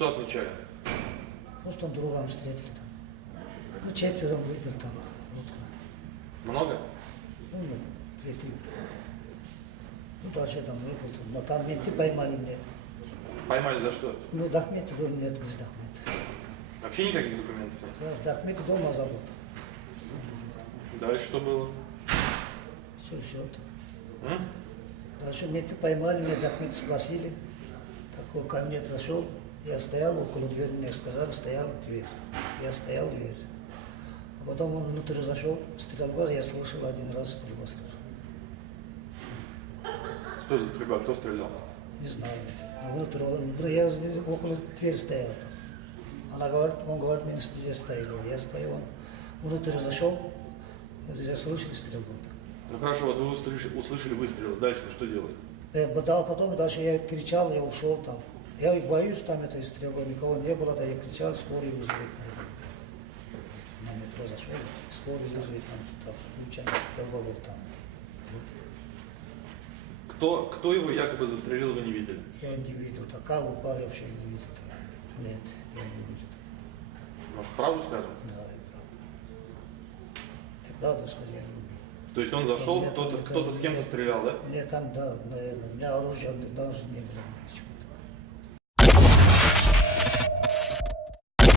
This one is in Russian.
Что отмечали? Просто он другом встретили там. Ну, четвером выпил там водка. Много? Ну, 2-3. Ну, дальше там выпил. Но там менты поймали меня. Поймали за что? Ну, документы дома нет, без документов. Вообще никаких документов нет? Да, документы дома забыл. Дальше что было? Все. Дальше менты поймали меня, документы спросили. Такой ко мне зашел. Я стоял около двери, мне сказали, стоял дверь. Я стоял дверь. А потом он внутрь зашел, стрельба, я слышал один раз стрельбу. Что за стрельба? Кто стрелял? Не знаю. А внутрь, я здесь около двери стоял там. Он говорит, мы здесь стояли. Я стою, он внутрь зашел, я слышал стрельбу. Ну хорошо, вот вы услышали выстрелы. Дальше вы что делали? Да, потом дальше я кричал, я ушел там. Я боюсь, там этой стрельбы никого не было, да я кричал, скорый вызовет. На метро зашел, скорый вызовет, там случайно стрельба был там. Кто его якобы застрелил, вы не видели? Я не видел, такого упали вообще не видел. Нет, я не видел. Может, правду скажем? Да, и правда, что я не видел. То есть он зашел, кто-то с кем-то стрелял, да? Мне там, да, наверное, у меня оружия даже не было. Ничего.